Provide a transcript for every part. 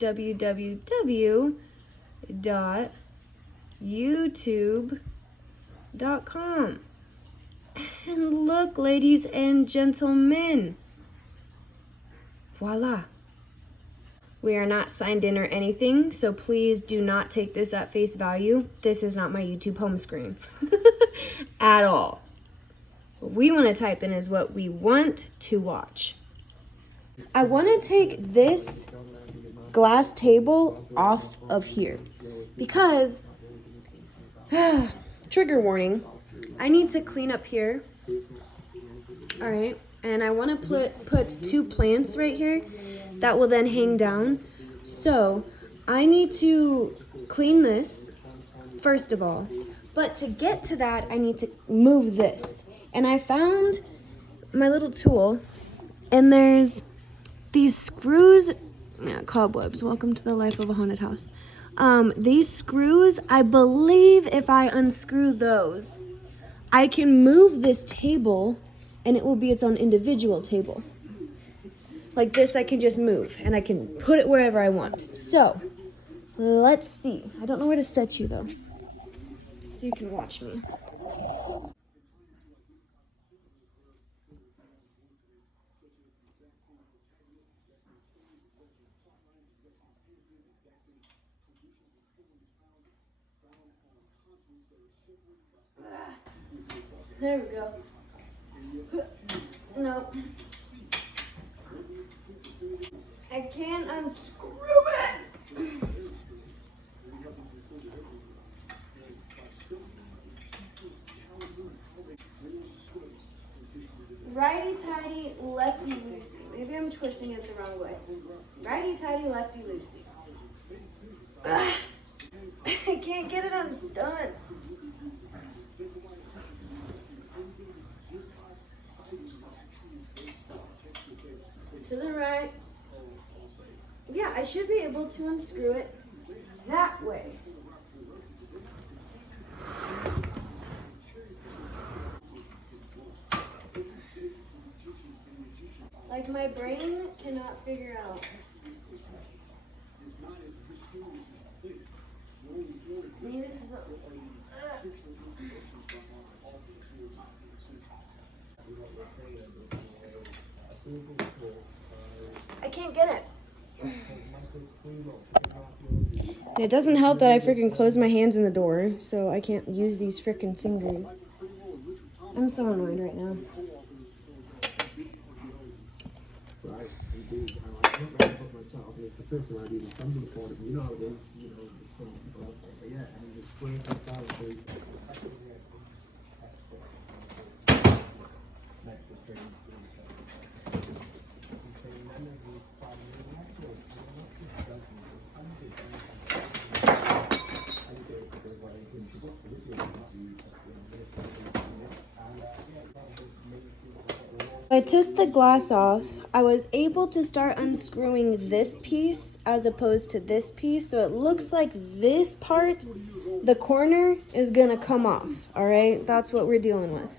www.youtube.com. And look, ladies and gentlemen, voila. We are not signed in or anything, so please do not take this at face value. This is not my YouTube home screen at all. What we want to type in is what we want to watch. I want to take this glass table off of here because, trigger warning, I need to clean up here. All right, and I want to put two plants right here that will then hang down. So I need to clean this first of all, but to get to that, I need to move this. And I found my little tool, and there's these screws, yeah, cobwebs, welcome to the life of a haunted house. These screws, I believe if I unscrew those, I can move this table and it will be its own individual table. Like this, I can just move and I can put it wherever I want. So, let's see. I don't know where to set you though, so you can watch me. There we go. Nope. I can't unscrew it. Righty-tighty, lefty-loosey. Maybe I'm twisting it the wrong way. Righty-tighty, lefty-loosey. I can't get it undone. To the right. Yeah, I should be able to unscrew it that way. Like my brain cannot figure out. Maybe it's the... I can't get it. And it doesn't help that I freaking closed my hands in the door, so I can't use these freaking fingers. I'm so annoyed right now. I took the glass off. I was able to start unscrewing this piece as opposed to this piece. So it looks like this part, the corner, is gonna come off. All right, that's what we're dealing with.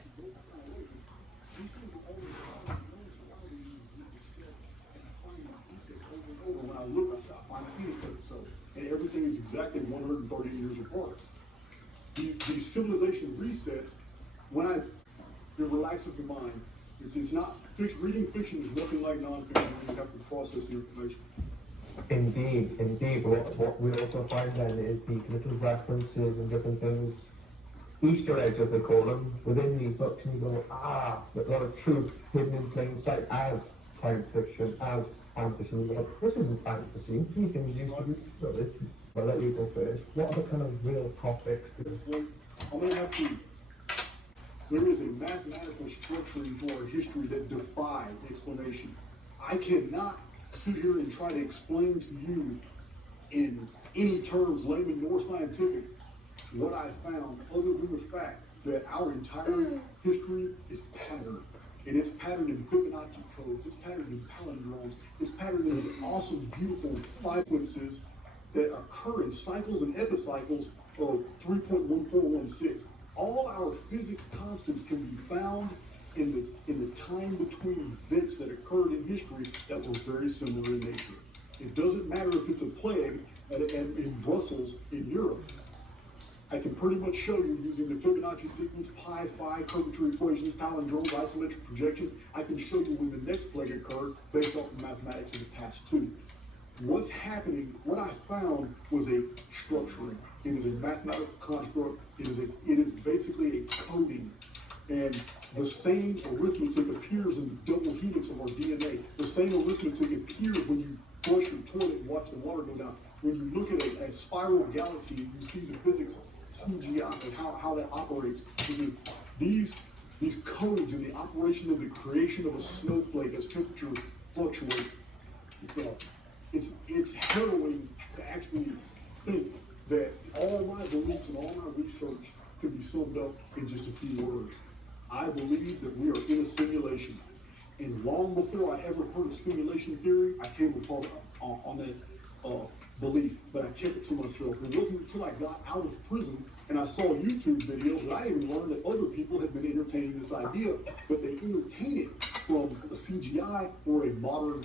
When I look, my penis so, and everything is exactly 130 years apart. These civilization resets, it relaxes the mind. It's not, reading fiction is nothing like nonfiction. You have to process the information. Indeed. What we also find then is these little references and different things, Easter eggs as they call them, within these books, and you go, there's a lot of truth hidden in plain sight as science fiction, as fantasy. Like, this isn't fantasy. These things used to be rubbish. I'll let you go first. What are the kind of real topics? Well, I'm going to have to. There is a mathematical structure into our history that defies explanation. I cannot sit here and try to explain to you in any terms, layman nor scientific, what I found, other than the fact that our entire history is patterned. And it's patterned in Fibonacci codes, it's patterned in palindromes, it's patterned in these awesome, beautiful sequences that occur in cycles and epicycles of 3.1416. All our physics constants can be found in the time between events that occurred in history that were very similar in nature. It doesn't matter if it's a plague in Brussels, in Europe. I can pretty much show you using the Fibonacci sequence, pi, phi, curvature equations, palindromes, isometric projections. I can show you when the next plague occurred based off the mathematics of the past two. What's happening, what I found was a structuring. It is a mathematical construct. It is basically a coding. And the same arithmetic appears in the double helix of our DNA. The same arithmetic appears when you flush your toilet and watch the water go down. When you look at a spiral galaxy, you see the physics, CGI, and how that operates. These codes in the operation of the creation of a snowflake as temperature fluctuates. It's harrowing to actually think that all my beliefs and all my research can be summed up in just a few words. I believe that we are in a simulation. And long before I ever heard of simulation theory, I came upon on that belief, but I kept it to myself. It wasn't until I got out of prison and I saw YouTube videos that I even learned that other people had been entertaining this idea, but they entertain it from a CGI or a modern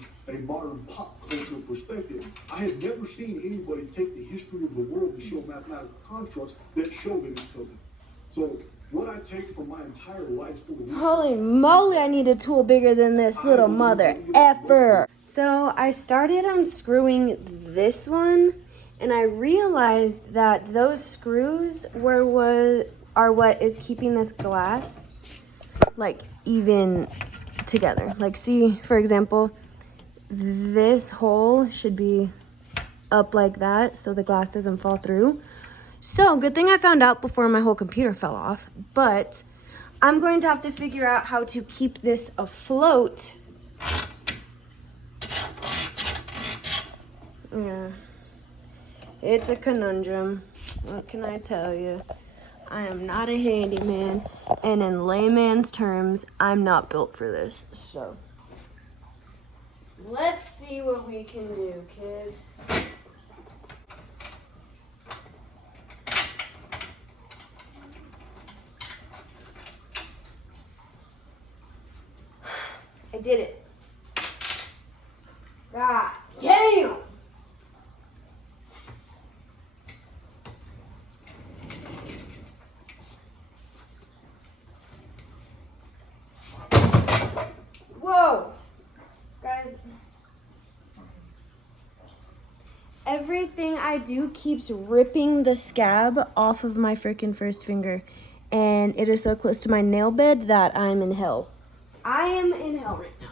pop culture perspective. I had never seen anybody take the history of the world and show mathematical constructs that show that it's coded. So what I take from my entire life full of Holy moly, I need a tool bigger than this little mother effer. So I started unscrewing this one, and I realized that those screws are what is keeping this glass like even together. Like, see, for example, this hole should be up like that so the glass doesn't fall through. So good thing I found out before my whole computer fell off, but I'm going to have to figure out how to keep this afloat. Yeah, it's a conundrum. What can I tell you? I am not a handyman, and in layman's terms, I'm not built for this. So let's see what we can do, kids. I did it. God damn! Whoa! Guys, everything I do keeps ripping the scab off of my freaking first finger. And it is so close to my nail bed that I'm in hell. I am in hell right now.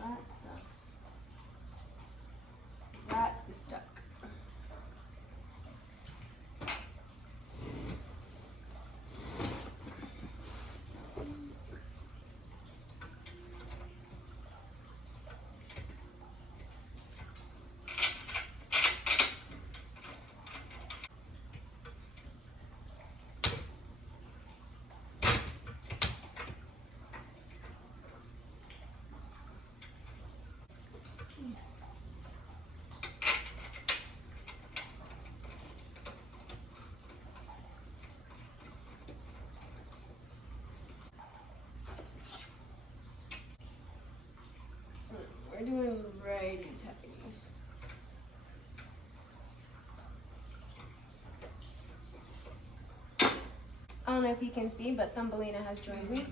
That sucks. That is stuck. We're doing righty tighty. I don't know if you can see, but Thumbelina has joined me.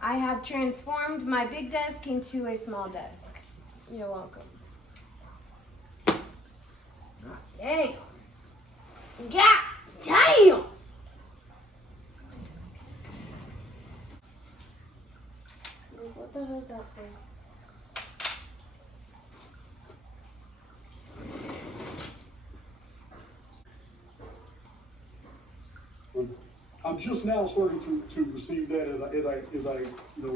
I have transformed my big desk into a small desk. You're welcome. Damn. God damn! What the hell is that for? But I'm just now starting to receive that as I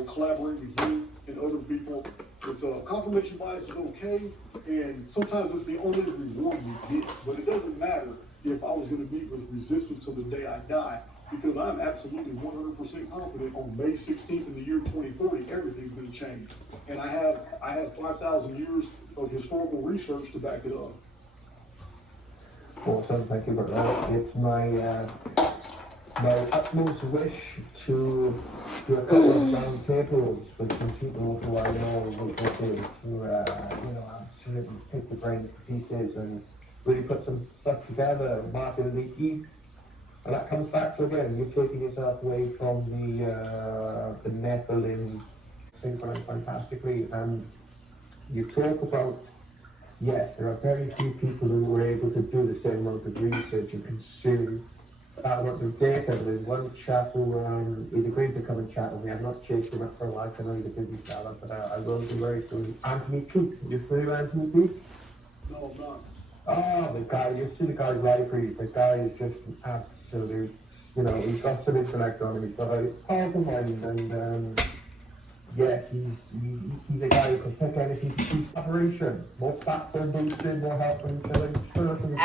collaborate with you and other people. It's confirmation bias is okay, and sometimes it's the only reward you get. But it doesn't matter if I was going to meet with resistance to the day I die, because I'm absolutely 100% confident on May 16th in the year 2030, everything's going to change, and I have 5,000 years of historical research to back it up. Awesome, thank you for that. It's my utmost wish to do a couple of round tables with some people who I know will get to absolutely pick the brain to pieces and really put some stuff together, Martin Leakey. And that comes back to, again, you're taking yourself away from the Nephilim synchronized fantastically, and you talk about, yes, there are very few people who were able to do the same amount of research and consume that amount of data. There's one chap who he's agreed to come and chat with me. I've not chased him up for a while, I know he's a busy fella, but I will do very soon. Anthony Coote, you familiar with Anthony Coote? No, I'm not. Oh, the guy, you see the guy's library, the guy is just an absolute, he's got some intellect on him, he's got a powerful mind, and yeah, he's a guy who can pick anything to do operation. More platform boosted, more help from each other. Sure, from the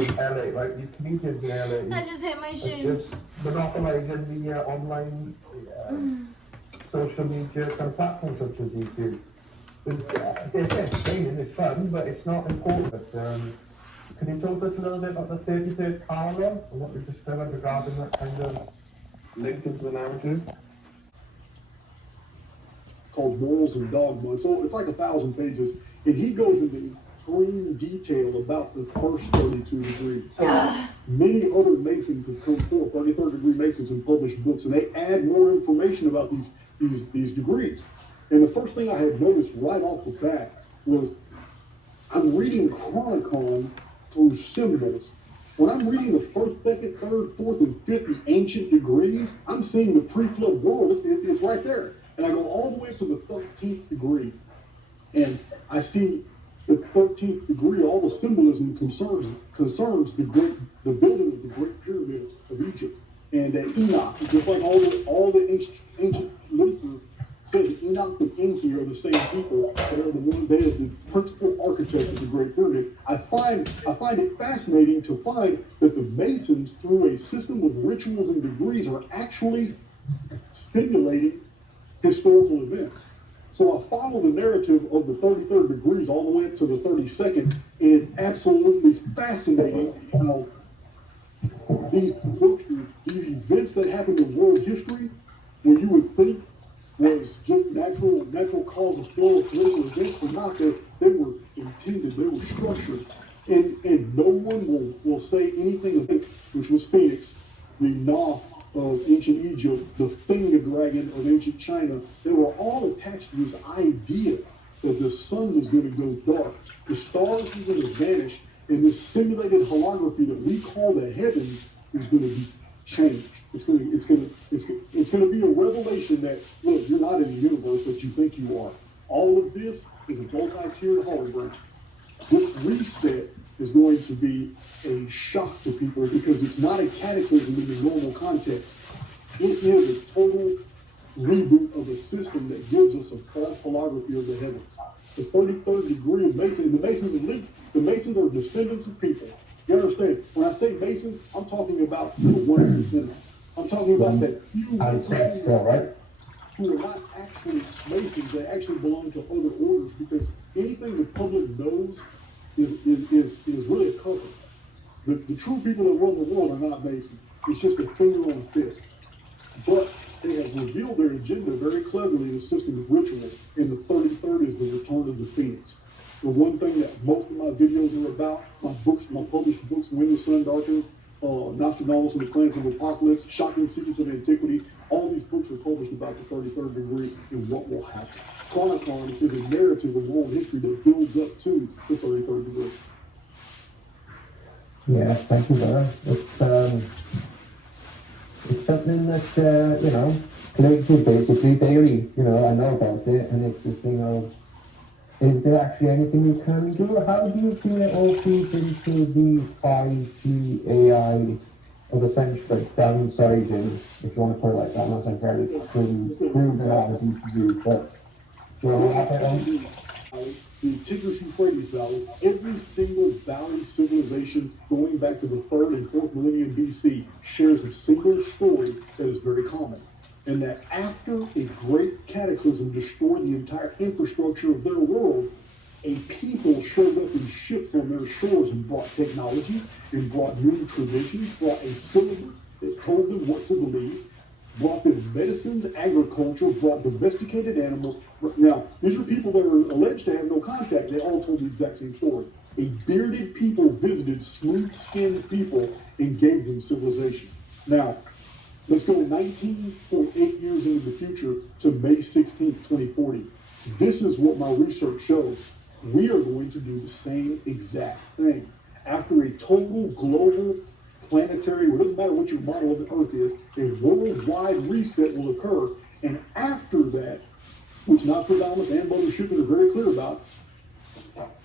in LA, right? These comedians in LA. I just hit my shin. Just monopolizing the online social media kind of platforms such as YouTube. It's entertaining, it's fun, but it's not important. Can you talk to us a little bit about the 33rd parallel and what we discovered regarding that kind of link into the narrative? Called Morals and Dogma. It's like 1,000 pages, and he goes into extreme detail about the first 32 degrees. Many other Masons have come forth, 33rd degree Masons, and published books, and they add more information about these degrees. And the first thing I had noticed right off the bat was I'm reading Chronicon through symbols. When I'm reading the first, second, third, fourth, and fifth, the ancient degrees, I'm seeing the pre-flood world. It's right there. And I go all the way to the 13th degree, and I see the 13th degree, all the symbolism concerns the building of the Great Pyramid of Egypt, and that Enoch, just like all the ancient literature says, Enoch and Enki are the same people that are the one day of the principal architects of the Great Pyramid. I find it fascinating to find that the Masons, through a system of rituals and degrees, are actually stimulating historical events. So I follow the narrative of the 33rd degrees all the way up to the 32nd, and it's absolutely fascinating how these events that happened in world history, where you would think was just natural cause of flow of political events, but not that they were intended, they were structured. And no one will say anything of it, which was Phoenix, the Na of ancient Egypt, the finger dragon of ancient China. They were all attached to this idea that the sun was going to go dark, the stars were going to vanish, and this simulated holography that we call the heavens is going to be changed. It's going to be a revelation that, look, you're not in the universe that you think you are. All of this is a multi-tiered hologram. This reset is going to be a shock to people because it's not a cataclysm in the normal context. It is a total reboot of a system that gives us a false holography of the heavens. The 33rd degree of Mason, the Masons are descendants of people. You understand? When I say Masons, I'm talking about the 1%. I'm talking about that few right? who are not actually Masons. They actually belong to other orders, because anything the public knows is really a cover. The true people that run the world are not Masons. It's just a finger on a fist. But they have revealed their agenda very cleverly in a system of ritual, and the 33rd is the return of the Phoenix. The one thing that most of my videos are about, my published books, When the Sun Darkens, Nostradamus and the Plans of the Apocalypse, Shocking Secrets of Antiquity, all these books are published about the 33rd degree and what will happen. Chronicon is a narrative of world history that builds up to the 33rd degree. Yeah, thank you, brother. It's something that, plagues me basically daily. I know about it, and it's the thing of, is there actually anything you can do? How do you feel it all feeds into the 5G AI of essentially downsizing, if you want to put it like that. That's a very crude analogy to use, but do you want to wrap it on? The Tigris-Euphrates Valley, every single valley civilization going back to the 3rd and 4th millennium BC shares a single story that is very common. And that after a great cataclysm destroyed the entire infrastructure of their world, a people showed up in ships on their shores and brought technology and brought new traditions, brought a syllabus that told them what to believe, brought them medicines, agriculture, brought domesticated animals. Now, these are people that are alleged to have no contact. They all told the exact same story. A bearded people visited smooth-skinned people and gave them civilization. Now, let's go 19.8 years into the future to May 16th, 2040. This is what my research shows. We are going to do the same exact thing. After a total global planetary, it doesn't matter what your model of the Earth is, a worldwide reset will occur. And after that, which Nostradamus and Brother Shupin are very clear about,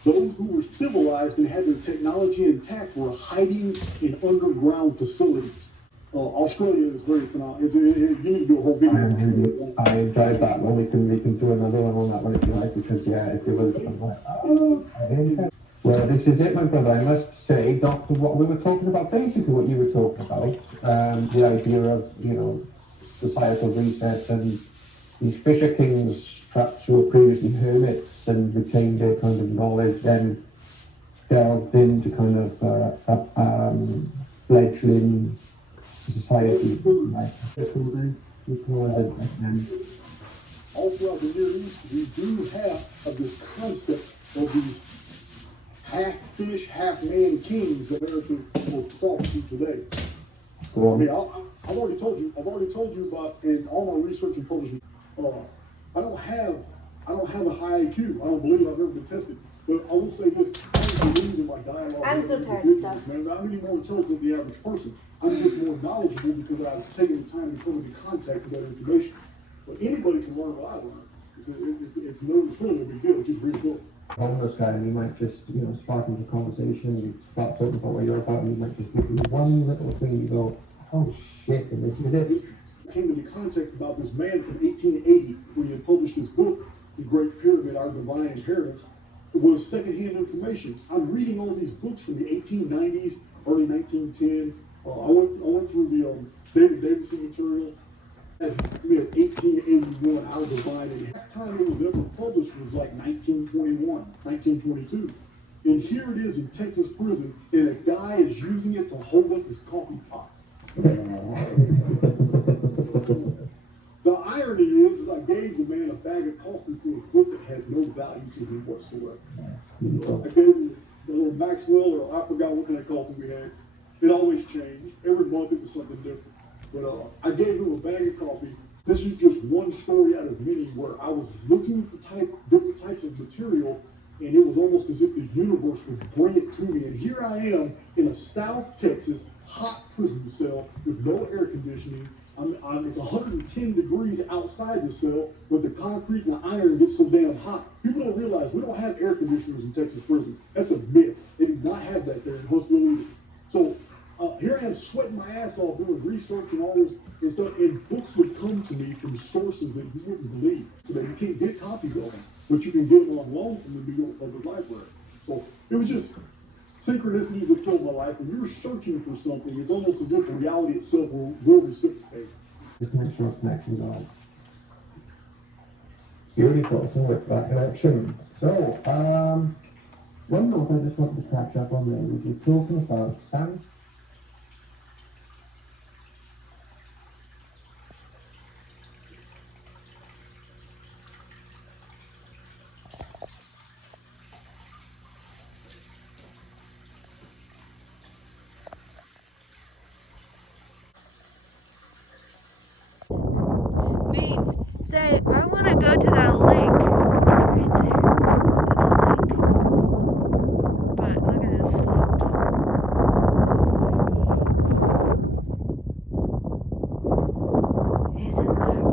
those who were civilized and had their technology intact were hiding in underground facilities. Australia is very phenomenal. You need to do a whole video. I enjoyed that one. We can do another one on that one if you like, because yeah, if you was, I'm like, oh, well, this is it, my brother. I must say, Doctor, what we were talking about, basically what you were talking about, the idea of, you know, societal reset and these Fisher Kings, perhaps who were previously hermits and retained their kind of knowledge, then delved into kind of fledgling society, like all throughout the Near East, we do have this concept of these half fish, half man kings that America will talk to today. I mean, I've already told you about in all my research and publishing. I don't have a high IQ. I don't believe I've ever been tested. But I will say this: I don't believe in my dialogue. I'm so tired of stuff. Man, I'm any more intelligent than the average person. I'm just more knowledgeable because I've taken the time to come into contact with that information. But anybody can learn what I learned. It's really no big deal. Just read a book. Homeless guy, and you might just, you know, spark into conversation, you start talking about what you're about, and you might just give you one little thing, you go, oh shit, and this is it. I came into contact about this man from 1880 when he had published his book, The Great Pyramid, Our Divine Inheritance. It was secondhand information. I'm reading all these books from the 1890s, early 1910. I went through the David Davidson material. As we had 1881, Our Divine Inheritance. Last time it was ever published was like 1921, 1922. And here it is in Texas prison, and a guy is using it to hold up his coffee pot. The irony is I gave the man a bag of coffee for a book that had no value to him whatsoever. I gave him the little Maxwell, or I forgot what kind of coffee we had. It always changed. Every month it was something different. But I gave him a bag of coffee. This is just one story out of many where I was looking for different types of material, and it was almost as if the universe would bring it to me. And here I am in a South Texas hot prison cell with no air conditioning. It's 110 degrees outside the cell, but the concrete and the iron gets so damn hot. People don't realize we don't have air conditioners in Texas prison. That's a myth. They do not have that there in Huntsville either. So here I am sweating my ass off doing research and all this and stuff, and books would come to me from sources that you wouldn't believe. So that you can't get copies of them, but you can get them on loan from the New York Public Library. So it was just synchronicities that killed my life. When you're searching for something, it's almost as if reality itself will reciprocate. Just make sure connections are beautiful, so with that connection. So, one note I just wanted to catch up on there was you're talking about Sam. Bates, say, I want to go to that lake. Right there. To the lake. But look at those slopes. Isn't that cool?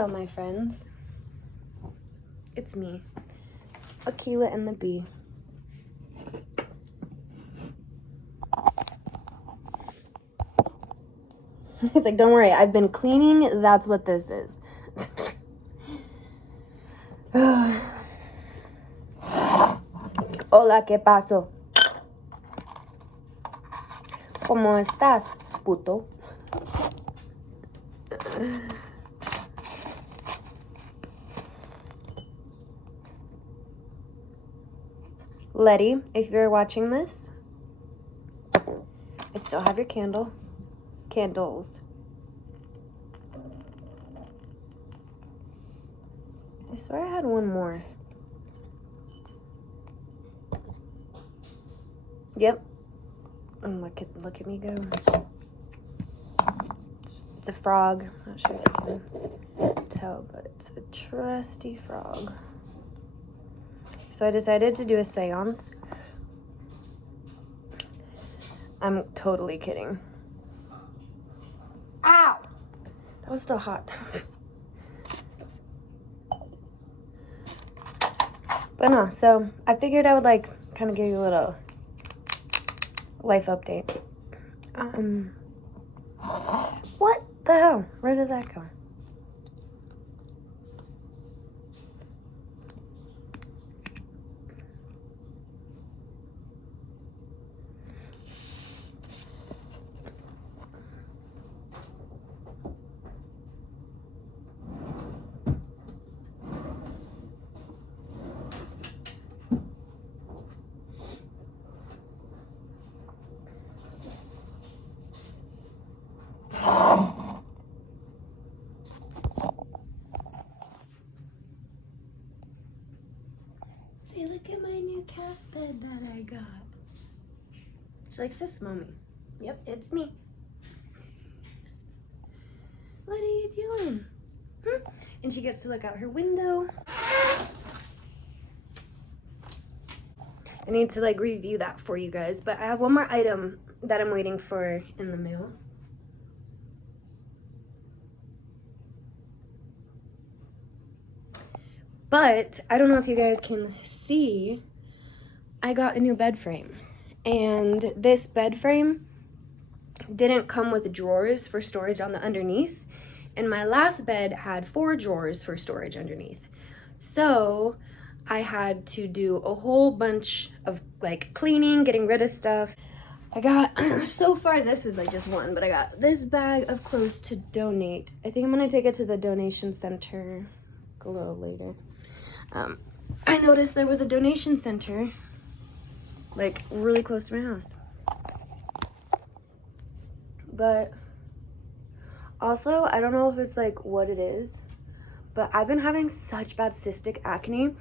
Hello, my friends. It's me, Akila and the Bee. He's like, don't worry, I've been cleaning. That's what this is. Hola, ¿qué pasó? ¿Cómo estás, puto? Letty, if you're watching this, I still have your candles. I swear I had one more. Yep. And look at me go. It's a frog. Not sure if you can tell, but it's a trusty frog. So I decided to do a seance. I'm totally kidding. Ow! That was still hot. But no, so I figured I would like kind of give you a little life update. What the hell? Where did that go? Say, look at my new cat bed that I got. She likes to smell me. Yep, it's me. What are you doing? And she gets to look out her window. I need to like review that for you guys, but I have one more item that I'm waiting for in the mail. But I don't know if you guys can see, I got a new bed frame. And this bed frame didn't come with drawers for storage on the underneath. And my last bed had 4 drawers for storage underneath. So I had to do a whole bunch of like cleaning, getting rid of stuff. I got, so far this is like just one, but I got this bag of clothes to donate. I think I'm gonna take it to the donation center a little later. I noticed there was a donation center like really close to my house. But also, I don't know if it's like what it is, but I've been having such bad cystic acne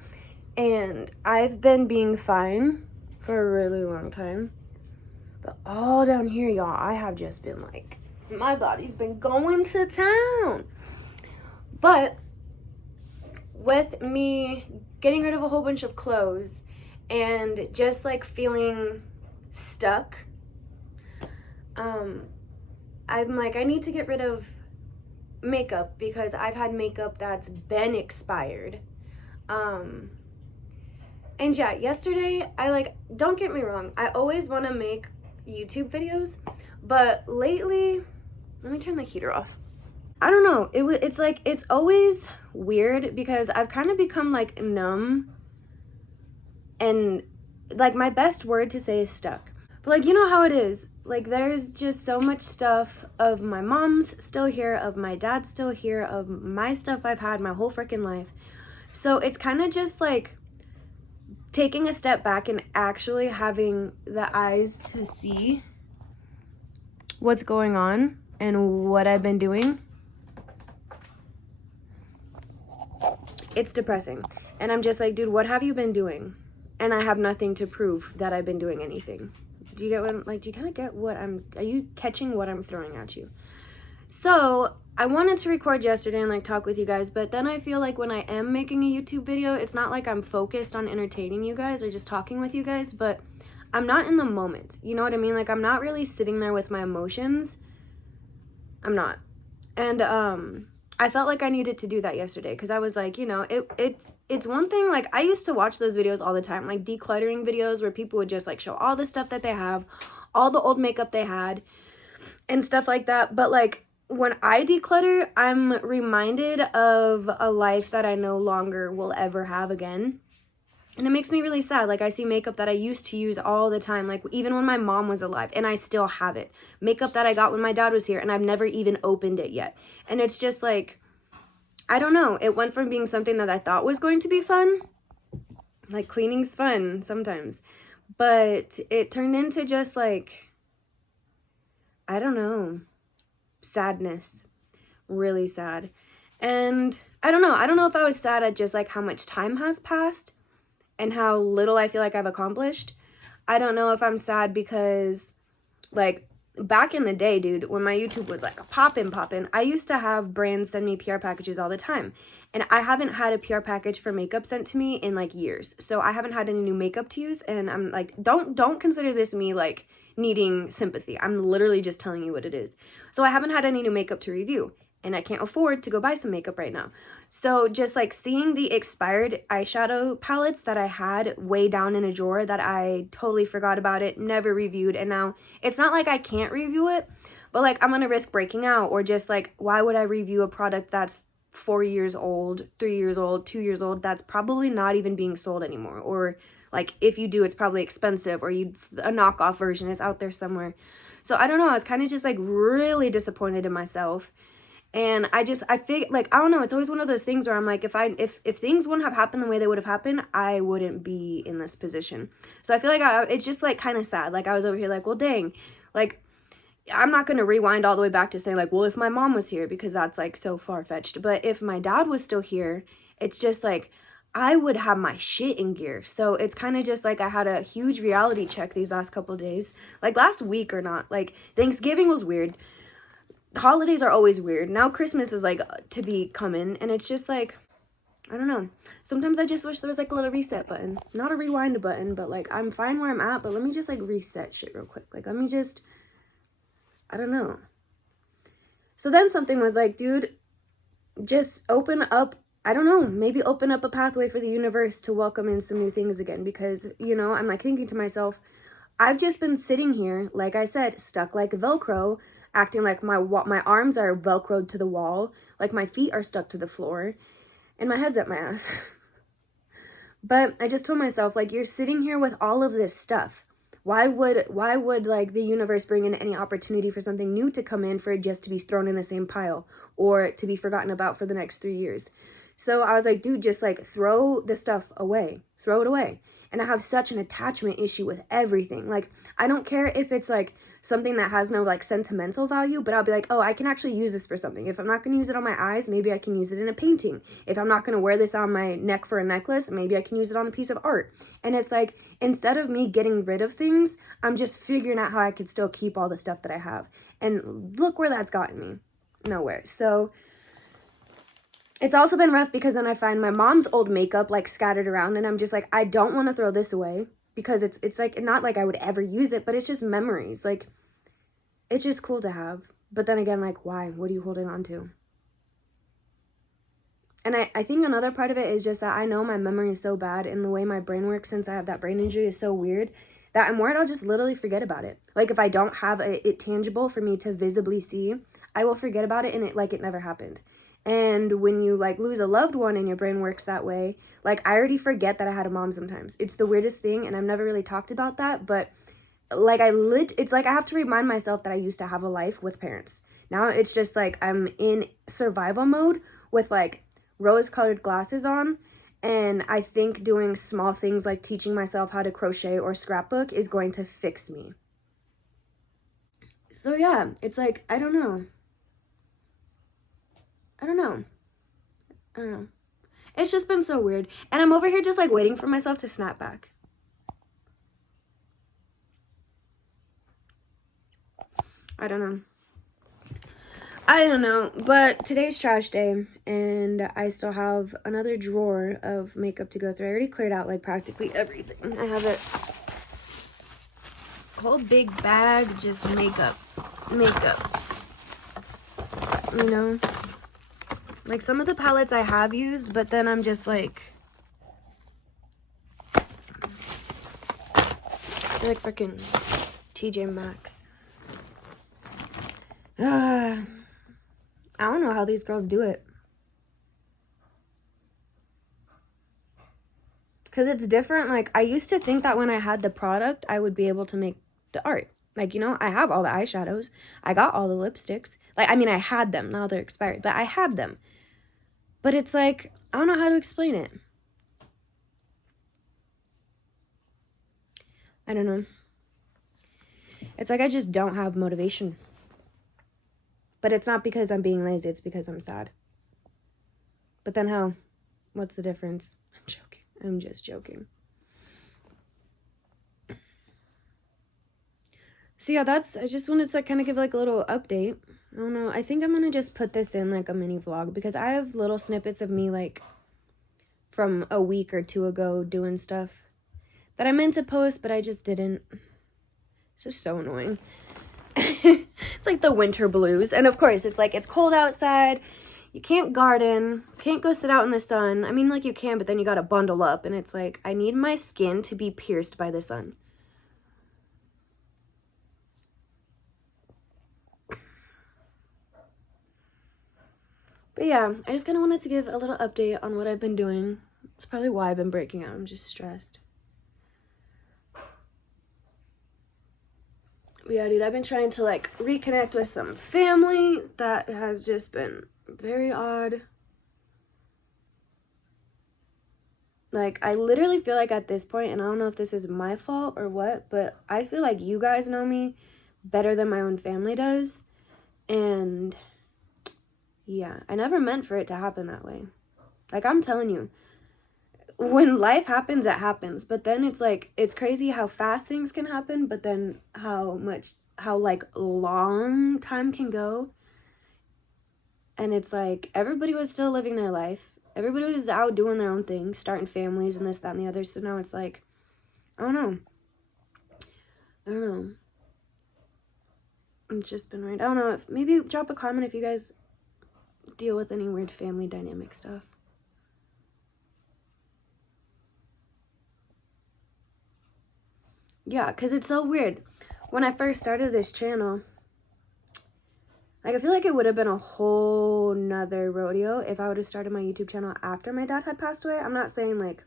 and I've been being fine for a really long time. But all down here, y'all, I have just been like, my body's been going to town. But with me getting rid of a whole bunch of clothes and just like feeling stuck, I'm like, I need to get rid of makeup because I've had makeup that's been expired. And yeah, yesterday I like, don't get me wrong, I always want to make YouTube videos, but lately, let me turn the heater off. I don't know, it's like, it's always weird because I've kind of become like numb, and like my best word to say is stuck. But like, you know how it is, like there's just so much stuff of my mom's still here, of my dad's still here, of my stuff I've had my whole freaking life. So it's kind of just like taking a step back and actually having the eyes to see what's going on and what I've been doing. It's depressing. And I'm just like, dude, what have you been doing? And I have nothing to prove that I've been doing anything. Do you get what I'm, like, do you kind of get what are you catching what I'm throwing at you? So I wanted to record yesterday and like talk with you guys, but then I feel like when I am making a YouTube video, it's not like I'm focused on entertaining you guys or just talking with you guys, but I'm not in the moment. You know what I mean? Like I'm not really sitting there with my emotions. I'm not. And I felt like I needed to do that yesterday because I was like, you know, it's one thing, like I used to watch those videos all the time, like decluttering videos where people would just like show all the stuff that they have, all the old makeup they had and stuff like that. But like when I declutter, I'm reminded of a life that I no longer will ever have again. And it makes me really sad. Like I see makeup that I used to use all the time, like even when my mom was alive, and I still have it. Makeup that I got when my dad was here and I've never even opened it yet. And it's just like, I don't know. It went from being something that I thought was going to be fun. Like cleaning's fun sometimes. But it turned into just like, I don't know, sadness. Really sad. And I don't know. I don't know if I was sad at just like how much time has passed and how little I feel like I've accomplished. I don't know if I'm sad because, like, back in the day, dude, when my YouTube was, like, poppin', I used to have brands send me PR packages all the time. And I haven't had a PR package for makeup sent to me in, like, years. So I haven't had any new makeup to use. And I'm, like, don't consider this me, like, needing sympathy. I'm literally just telling you what it is. So I haven't had any new makeup to review. And I can't afford to go buy some makeup right now. So just like seeing the expired eyeshadow palettes that I had way down in a drawer that I totally forgot about it, never reviewed. And now it's not like I can't review it, but like I'm going to risk breaking out, or just like, why would I review a product that's 4 years old, 3 years old, 2 years old, that's probably not even being sold anymore. Or like if you do, it's probably expensive, or a knockoff version is out there somewhere. So I don't know. I was kind of just like really disappointed in myself. And I feel like, I don't know, it's always one of those things where I'm like, if things wouldn't have happened the way they would have happened, I wouldn't be in this position. So I feel like it's just like kind of sad. Like I was over here like, well, dang, like I'm not going to rewind all the way back to saying like, well, if my mom was here, because that's like so far-fetched. But if my dad was still here, it's just like, I would have my shit in gear. So it's kind of just like I had a huge reality check these last couple of days. Like last week or not, like Thanksgiving was weird. Holidays are always weird. Now Christmas is like to be coming, and it's just like, I don't know. Sometimes I just wish there was like a little reset button. Not a rewind button, but like I'm fine where I'm at, but let me just like reset shit real quick. Like let me just, I don't know. So then something was like, dude, just open up, I don't know, maybe open up a pathway for the universe to welcome in some new things again. Because, you know, I'm like thinking to myself, I've just been sitting here, like I said, stuck like Velcro, acting like my arms are Velcroed to the wall, like my feet are stuck to the floor, and my head's up my ass. But I just told myself, like, you're sitting here with all of this stuff. Why would like the universe bring in any opportunity for something new to come in for it just to be thrown in the same pile or to be forgotten about for the next 3 years? So I was like, dude, just like throw the stuff away. Throw it away. And I have such an attachment issue with everything. Like, I don't care if it's like something that has no like sentimental value, but I'll be like, oh, I can actually use this for something. If I'm not going to use it on my eyes, maybe I can use it in a painting. If I'm not going to wear this on my neck for a necklace, maybe I can use it on a piece of art. And it's like, instead of me getting rid of things, I'm just figuring out how I could still keep all the stuff that I have. And look where that's gotten me. Nowhere. So it's also been rough because then I find my mom's old makeup like scattered around, and I'm just like, I don't want to throw this away because it's like not like I would ever use it, but it's just memories. Like, it's just cool to have. But then again, like, why? What are you holding on to? And I think another part of it is just that I know my memory is so bad, and the way my brain works since I have that brain injury is so weird that I'm worried I'll just literally forget about it. Like, if I don't have it tangible for me to visibly see, I will forget about it and it like it never happened. And when you like lose a loved one and your brain works that way, like I already forget that I had a mom sometimes. It's the weirdest thing, and I've never really talked about that, but like it's like I have to remind myself that I used to have a life with parents. Now it's just like I'm in survival mode with like rose-colored glasses on, and I think doing small things like teaching myself how to crochet or scrapbook is going to fix me. So yeah, it's like, I don't know. It's just been so weird. And I'm over here just like waiting for myself to snap back. I don't know. But today's trash day, and I still have another drawer of makeup to go through. I already cleared out like practically everything. I have it. Whole big bag, just makeup. You know? Like, some of the palettes I have used, but then I'm just like... They're like freaking TJ Maxx. I don't know how these girls do it. Because it's different. Like, I used to think that when I had the product, I would be able to make the art. Like, you know, I have all the eyeshadows. I got all the lipsticks. Like, I mean, I had them. Now they're expired. But I had them. But it's like, I don't know how to explain it. I don't know. It's like I just don't have motivation. But it's not because I'm being lazy. It's because I'm sad. But then how? What's the difference? I'm joking. I'm just joking. So yeah, I just wanted to kind of give like a little update. I don't know. I think I'm going to just put this in like a mini vlog because I have little snippets of me like from a week or two ago doing stuff that I meant to post, but I just didn't. It's just so annoying. It's like the winter blues. And of course, it's like, it's cold outside. You can't garden. Can't go sit out in the sun. I mean, like you can, but then you got to bundle up. And it's like, I need my skin to be pierced by the sun. But yeah, I just kind of wanted to give a little update on what I've been doing. It's probably why I've been breaking out. I'm just stressed. But yeah, dude, I've been trying to like reconnect with some family. That has just been very odd. Like, I literally feel like at this point, and I don't know if this is my fault or what, but I feel like you guys know me better than my own family does. And yeah, I never meant for it to happen that way. Like, I'm telling you, when life happens, it happens. But then it's like, it's crazy how fast things can happen, but then how like long time can go. And it's like, everybody was still living their life. Everybody was out doing their own thing, starting families and this, that, and the other. So now it's like, I don't know. It's just been weird. I don't know. Maybe drop a comment if you guys deal with any weird family dynamic stuff. Yeah, because it's so weird. When I first started this channel, like, I feel like it would have been a whole nother rodeo if I would have started my YouTube channel after my dad had passed away. I'm not saying, like,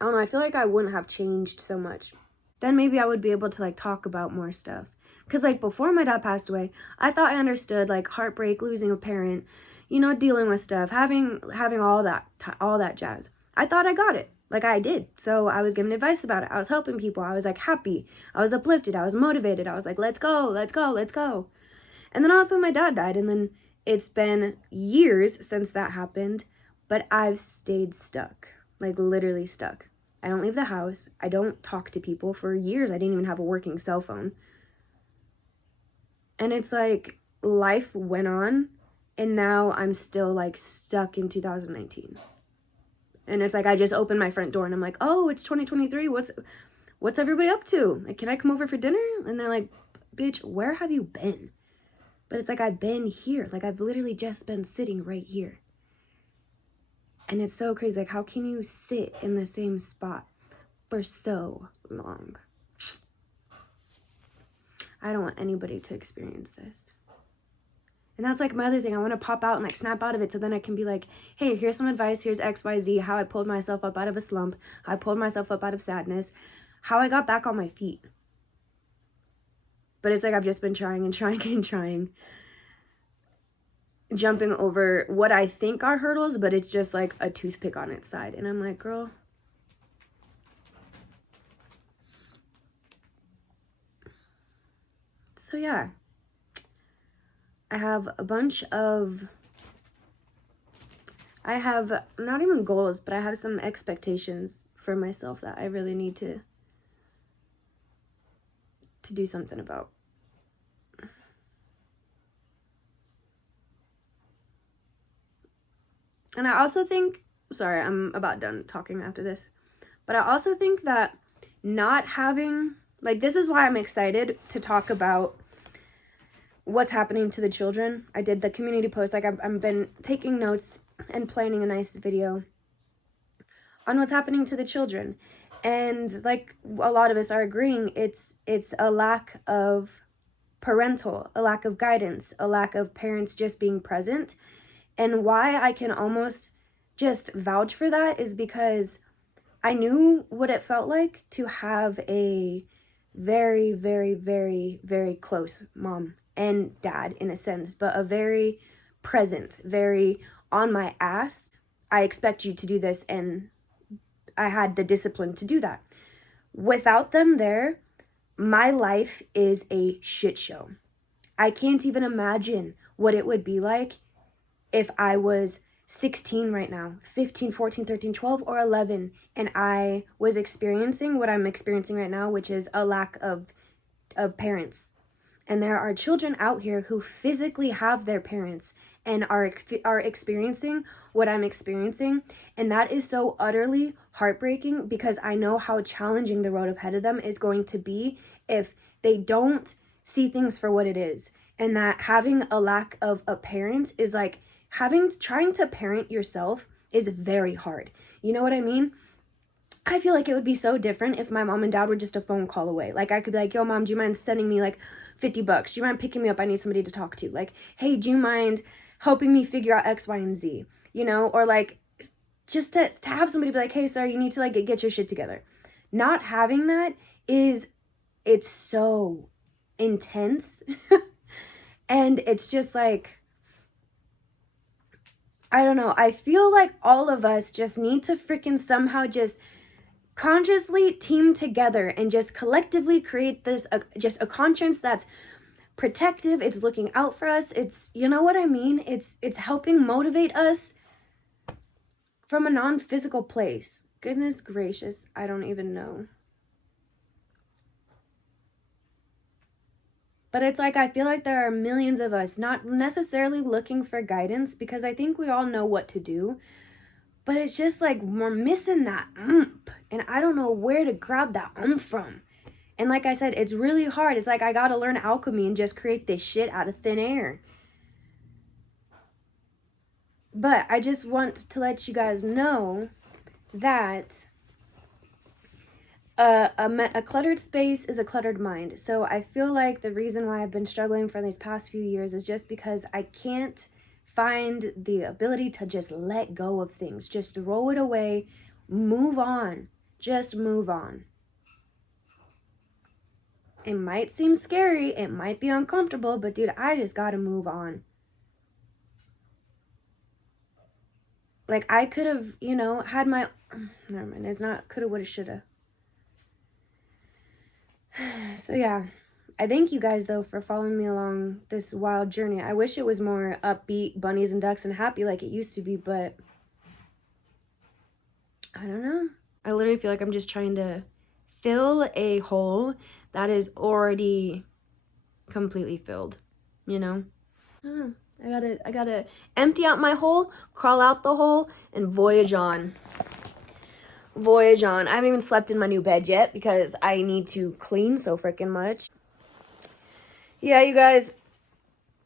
I don't know, I feel like I wouldn't have changed so much. Then maybe I would be able to, like, talk about more stuff. Because, like, before my dad passed away, I thought I understood, like, heartbreak, losing a parent, you know, dealing with stuff, having all that jazz. I thought I got it. Like, I did. So I was giving advice about it. I was helping people. I was, like, happy. I was uplifted. I was motivated. I was like, let's go, let's go, let's go. And then also my dad died. And then it's been years since that happened. But I've stayed stuck. Like, literally stuck. I don't leave the house. I don't talk to people. For years, I didn't even have a working cell phone. And it's like, life went on. And now I'm still, like, stuck in 2019. And it's like, I just opened my front door and I'm like, oh, it's 2023. What's everybody up to? Like, can I come over for dinner? And they're like, bitch, where have you been? But it's like, I've been here. Like, I've literally just been sitting right here. And it's so crazy. Like, how can you sit in the same spot for so long? I don't want anybody to experience this. And that's like my other thing. I want to pop out and like snap out of it so then I can be like, hey, here's some advice. Here's XYZ, how I pulled myself up out of a slump, how I pulled myself up out of sadness, how I got back on my feet. But it's like I've just been trying and trying and trying. Jumping over what I think are hurdles, but it's just like a toothpick on its side. And I'm like, girl. So yeah. I have a bunch of, I have not even goals, but I have some expectations for myself that I really need to do something about. And I also think, sorry, I'm about done talking after this, but I also think that not having, like, this is why I'm excited to talk about what's happening to the children. I did the community post. Like I've been taking notes and planning a nice video on what's happening to the children. And like a lot of us are agreeing, it's a lack of a lack of guidance, a lack of parents just being present. And why I can almost just vouch for that is because I knew what it felt like to have a very, very, very, very close mom and dad in a sense, but a very present, very on my ass. I expect you to do this, and I had the discipline to do that. Without them there, my life is a shit show. I can't even imagine what it would be like if I was 16 right now, 15, 14, 13, 12, or 11, and I was experiencing what I'm experiencing right now, which is a lack of parents. And there are children out here who physically have their parents and are experiencing what I'm experiencing. And that is so utterly heartbreaking, because I know how challenging the road ahead of them is going to be if they don't see things for what it is. And that having a lack of a parent is like trying to parent yourself is very hard. You know what I mean? I feel like it would be so different if my mom and dad were just a phone call away. Like I could be like, yo mom, do you mind sending me like $50? Do you mind picking me up? I need somebody to talk to. Like, hey, do you mind helping me figure out X, Y, and Z? You know, or like just to have somebody be like, hey sir, you need to like get your shit together. Not having that it's so intense. And it's just like, I don't know. I feel like all of us just need to freaking somehow just consciously team together and just collectively create this, just a conscience that's protective. It's looking out for us. It's, you know what I mean? It's helping motivate us from a non-physical place. Goodness gracious, I don't even know. But it's like, I feel like there are millions of us not necessarily looking for guidance, because I think we all know what to do. But it's just like we're missing that oomph. And I don't know where to grab that oomph from. And like I said, it's really hard. It's like I got to learn alchemy and just create this shit out of thin air. But I just want to let you guys know that a cluttered space is a cluttered mind. So I feel like the reason why I've been struggling for these past few years is just because I can't find the ability to just let go of things. Just throw it away, move on, just move on. It might seem scary, it might be uncomfortable, but dude, I just gotta move on. Like I could have, you know, had my, never mind, it's not coulda, woulda, shoulda. So yeah, I thank you guys though for following me along this wild journey. I wish it was more upbeat, bunnies and ducks and happy like it used to be, but I don't know. I literally feel like I'm just trying to fill a hole that is already completely filled, you know? I don't know. I gotta empty out my hole, crawl out the hole, and voyage on. Voyage on. I haven't even slept in my new bed yet because I need to clean so freaking much. Yeah, you guys,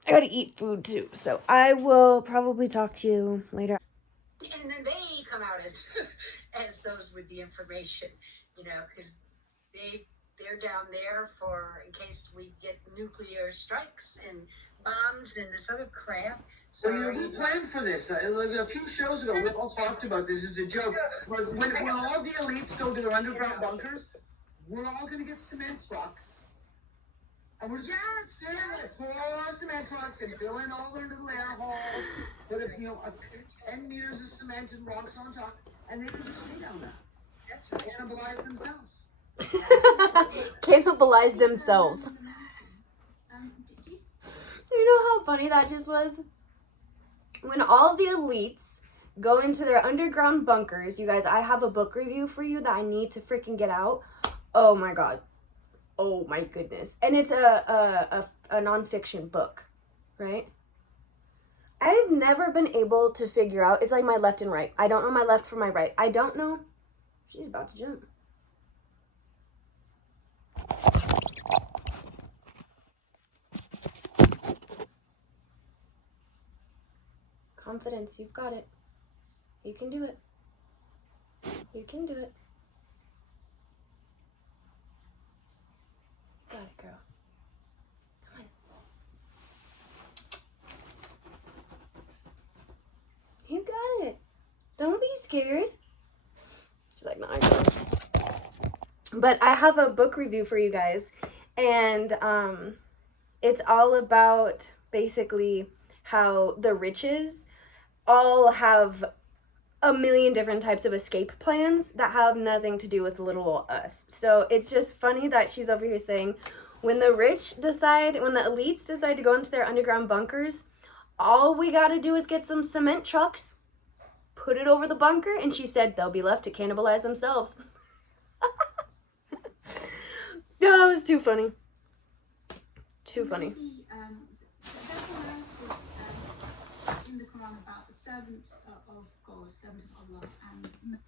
I gotta eat food too, so I will probably talk to you later. And then they come out as those with the information, you know, because they're down there for in case we get nuclear strikes and bombs and this other crap. So well, you know, we planned for this. Like a few shows ago, we all talked about this as a joke. When all the elites go to their underground bunkers, we're all going to get cement trucks. And we're just pour cement trucks and fill in all their little air holes. Put 10 meters of cement and rocks on top, and they can just stay down there. That's right. Cannibalize themselves. Cannibalize themselves. You know how funny that just was? When all the elites go into their underground bunkers, you guys, I have a book review for you that I need to freaking get out. Oh my god. Oh my goodness. And it's a nonfiction book, right? I've never been able to figure out, it's like my left and right. I don't know my left from my right. I don't know. She's about to jump. confidence. You've got it. You can do it. You can do it. Got it, girl. Come on. You got it. Don't be scared. She's like, no, I got it. But I have a book review for you guys. And it's all about basically how the riches all have a million different types of escape plans that have nothing to do with little us. So it's just funny that she's over here saying when the elites decide to go into their underground bunkers, all we gotta do is get some cement trucks, put it over the bunker, and she said they'll be left to cannibalize themselves. That was too funny. Too funny. There's a narrative in the Quran about the servant of God, servant of Allah, and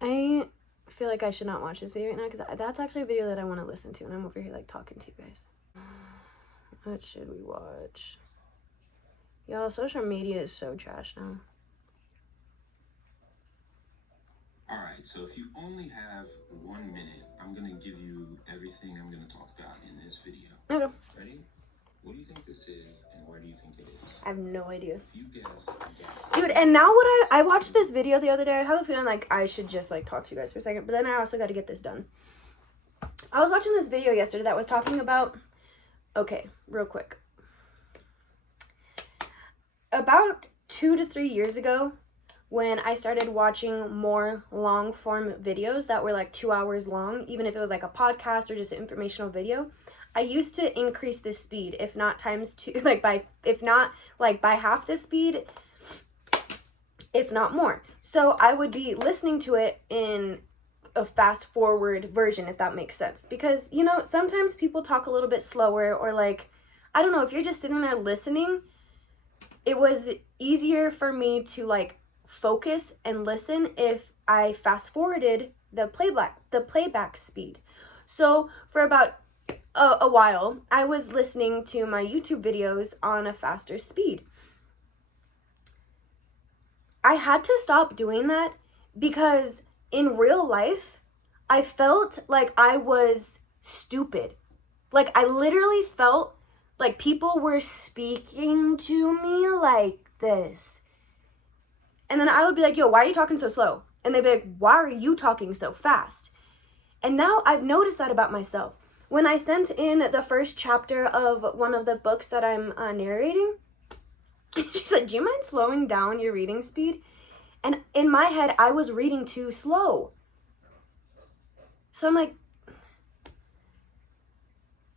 I feel like I should not watch this video right now because that's actually a video that I want to listen to, and I'm over here like talking to you guys. What should we watch? Y'all, social media is so trash now. Alright, so if you only have 1 minute, I'm gonna give you everything I'm gonna talk about in this video. Okay. Ready? What do you think this is, and where do you think it is? I have no idea. If you guess. Dude, and now what I watched this video the other day, I have a feeling like I should just like talk to you guys for a second, but then I also got to get this done. I was watching this video yesterday that was talking about, okay, real quick. About 2 to 3 years ago, when I started watching more long form videos that were like 2 hours long, even if it was like a podcast or just an informational video, I used to increase the speed, if not times two, if not by half the speed, if not more. So I would be listening to it in a fast forward version, if that makes sense. Because, you know, sometimes people talk a little bit slower, or like, I don't know, if you're just sitting there listening, it was easier for me to like focus and listen if I fast forwarded the playback speed. So for about a while, I was listening to my YouTube videos on a faster speed. I had to stop doing that because in real life, I felt like I was stupid. Like I literally felt like people were speaking to me like this. And then I would be like, yo, why are you talking so slow? And they'd be like, why are you talking so fast? And now I've noticed that about myself. When I sent in the first chapter of one of the books that I'm narrating, she said, do you mind slowing down your reading speed? And in my head, I was reading too slow. So I'm like,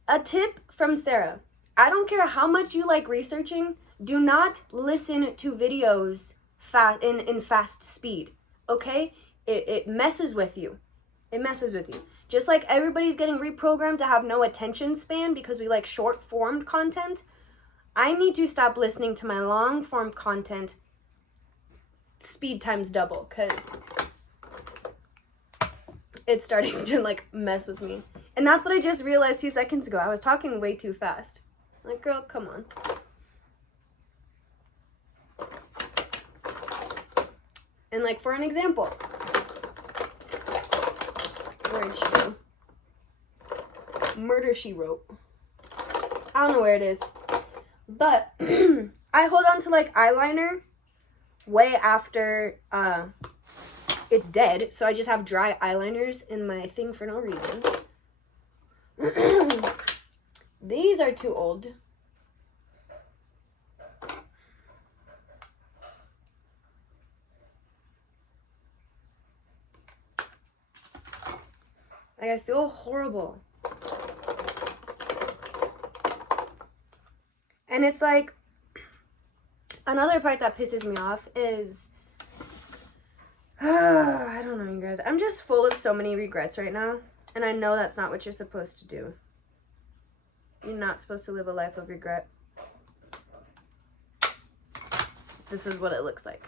a tip from Sarah. I don't care how much you like researching, do not listen to videos in fast speed, okay? It messes with you. It messes with you. Just like everybody's getting reprogrammed to have no attention span because we like short form content, I need to stop listening to my long form content speed times double because it's starting to like mess with me. And that's what I just realized 2 seconds ago. I was talking way too fast. Like, girl, come on. And like for an example, where'd she go? Murder, She Wrote. I don't know where it is, but I hold on to like eyeliner way after it's dead, so I just have dry eyeliners in my thing for no reason. These are too old. Like, I feel horrible. And it's like, another part that pisses me off is, I don't know, you guys. I'm just full of so many regrets right now. And I know that's not what you're supposed to do. You're not supposed to live a life of regret. This is what it looks like.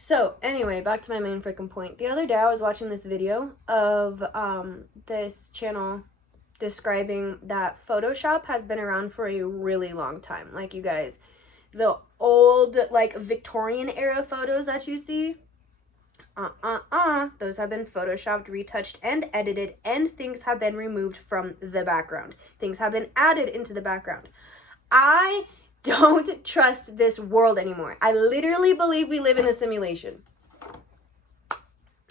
So, anyway, back to my main freaking point. The other day, I was watching this video of this channel describing that Photoshop has been around for a really long time. Like, you guys, the old, like, Victorian era photos that you see, those have been photoshopped, retouched, and edited, and things have been removed from the background. Things have been added into the background. I don't trust this world anymore. I literally believe we live in a simulation.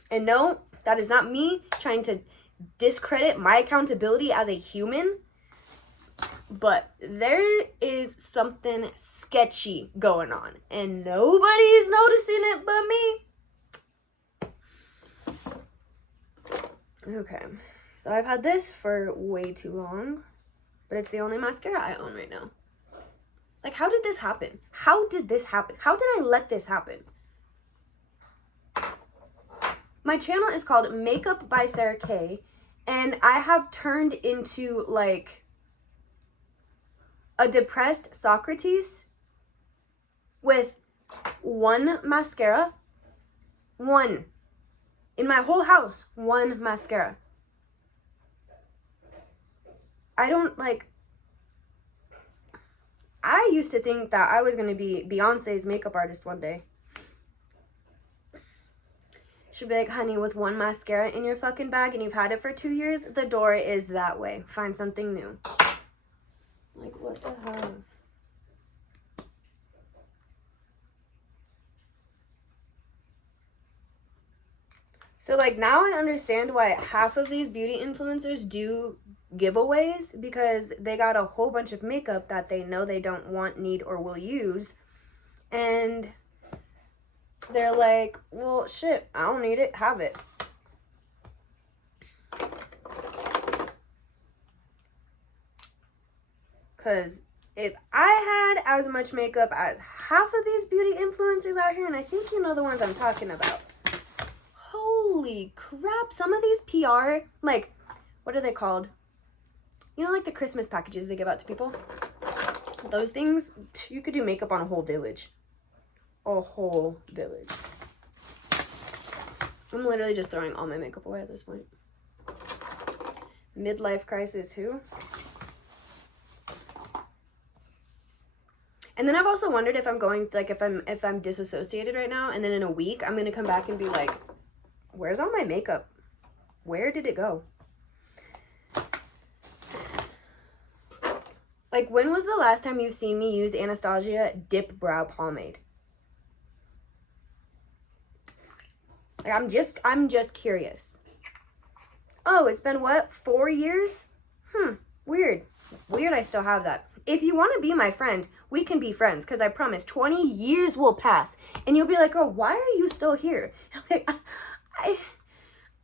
And no, that is not me trying to discredit my accountability as a human, but there is something sketchy going on, and nobody's noticing it but me. Okay, so I've had this for way too long, but it's the only mascara I own right now. Like, how did this happen? How did this happen? How did I let this happen? My channel is called Makeup by Sarah K, and I have turned into, like, a depressed Socrates with one mascara. One. In my whole house, one mascara. I don't, like, I used to think that I was going to be Beyonce's makeup artist one day. She'd be like, honey, with one mascara in your fucking bag and you've had it for 2 years, the door is that way. Find something new. Like, what the hell? So, like, now I understand why half of these beauty influencers do giveaways, because they got a whole bunch of makeup that they know they don't want, need, or will use. And they're like, well, shit, I don't need it. Have it. Because if I had as much makeup as half of these beauty influencers out here, and I think you know the ones I'm talking about. Holy crap. Some of these PR, like, what are they called? You know, like the Christmas packages they give out to people? Those things, you could do makeup on a whole village. A whole village. I'm literally just throwing all my makeup away at this point. Midlife crisis, who? And then I've also wondered if I'm going, like, if I'm disassociated right now, and then in a week I'm gonna come back and be like, where's all my makeup? Where did it go? Like, when was the last time you've seen me use Anastasia Dip Brow Pomade? Like, I'm just curious. Oh, it's been what? 4 years? Weird. Weird I still have that. If you want to be my friend, we can be friends, because I promise 20 years will pass and you'll be like, oh, why are you still here? I'm like, I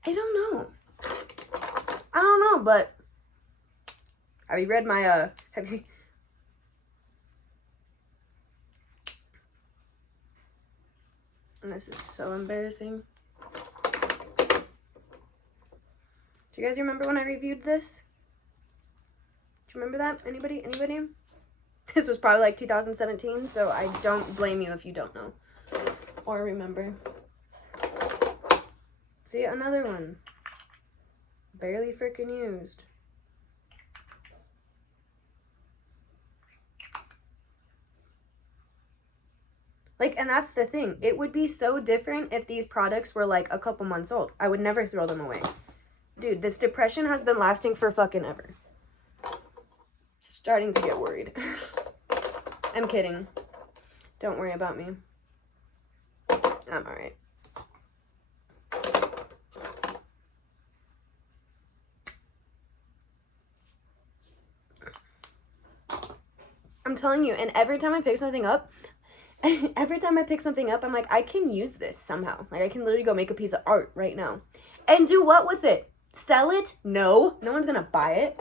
don't know. I don't know, but have you read my, This is so embarrassing. Do you guys remember when I reviewed this? Do you remember that? Anybody? This was probably like 2017, so I don't blame you if you don't know or remember. See, another one. Barely freaking used. Like, and that's the thing. It would be so different if these products were like a couple months old. I would never throw them away. Dude, this depression has been lasting for fucking ever. Starting to get worried. I'm kidding. Don't worry about me. I'm alright. I'm telling you, and every time I pick something up, I'm like, I can use this somehow. Like, I can literally go make a piece of art right now. And do what with it? Sell it? No. No one's gonna buy it.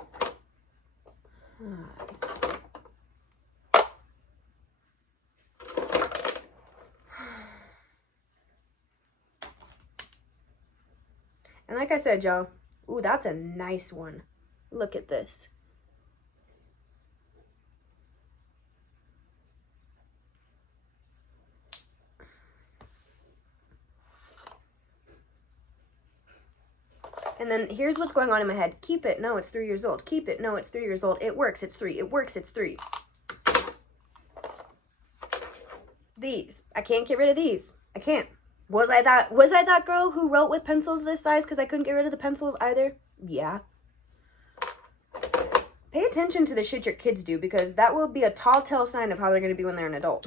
And like I said, y'all, ooh, that's a nice one. Look at this. And then here's what's going on in my head. Keep it. No, it's 3 years old. Keep it. No, it's 3 years old. It works. It's 3. It works. It's 3. these. I can't get rid of these. I can't. Was I that girl who wrote with pencils this size because I couldn't get rid of the pencils either? Yeah. Pay attention to the shit your kids do, because that will be a tall tale sign of how they're going to be when they're an adult.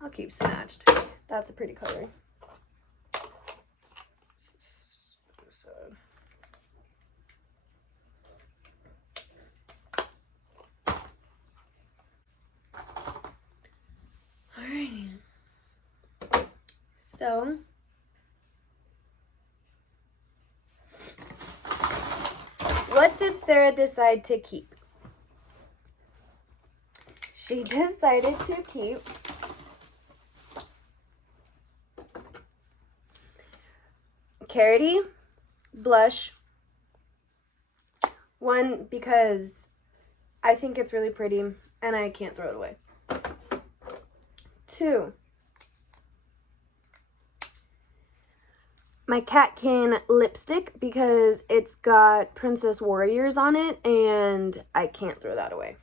I'll keep Snatched. That's a pretty color. So. Alrighty. So. What did Sarah decide to keep? She decided to keep Carity blush. One, because I think it's really pretty and I can't throw it away. Two, my Catkin lipstick, because it's got Princess Warriors on it and I can't throw that away.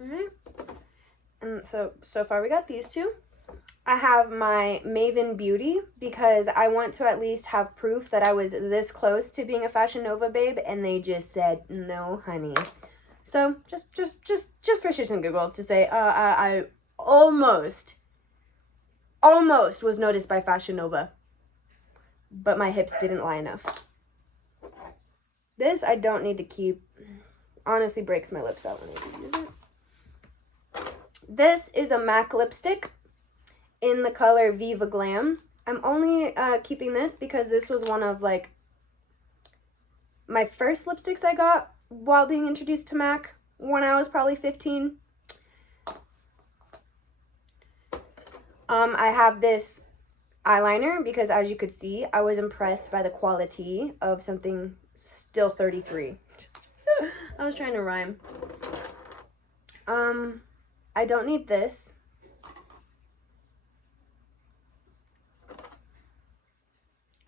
Alright. And so far we got these two. I have my Maven Beauty, because I want to at least have proof that I was this close to being a Fashion Nova babe, and they just said, no, honey. So, just for shits and giggles to say, I almost was noticed by Fashion Nova, but my hips didn't lie enough. This I don't need to keep. Honestly, breaks my lips out when I use it. This is a MAC lipstick in the color Viva Glam. I'm only keeping this because this was one of like my first lipsticks I got while being introduced to MAC when I was probably 15. I have this eyeliner because, as you could see, I was impressed by the quality of something still 33. I was trying to rhyme. I don't need this.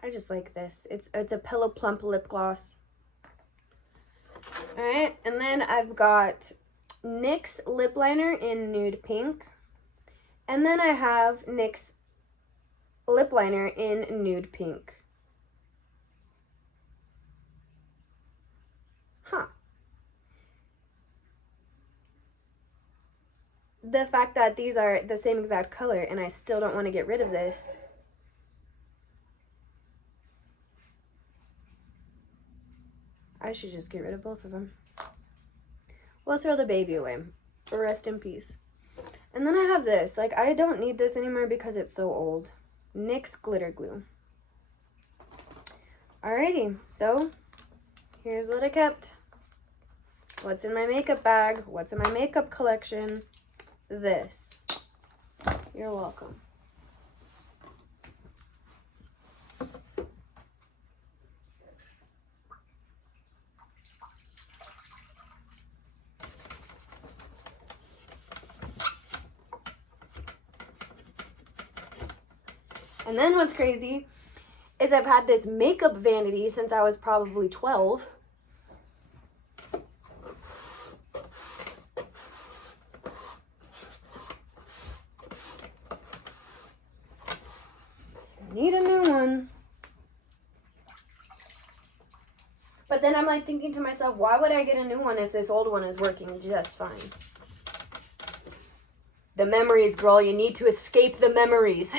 I just like this. It's a Pillow Plump lip gloss. Alright, and then I've got NYX lip liner in nude pink. And then I have NYX lip liner in nude pink. Huh. The fact that these are the same exact color and I still don't want to get rid of this. I should just get rid of both of them. We'll throw the baby away. Rest in peace. And then I have this. Like, I don't need this anymore because it's so old. NYX Glitter Glue. Alrighty, so here's what I kept. What's in my makeup bag? What's in my makeup collection? This. You're welcome. And then what's crazy is I've had this makeup vanity since I was probably 12. Need a new one. But then I'm like thinking to myself, why would I get a new one if this old one is working just fine? The memories, girl. You need to escape the memories.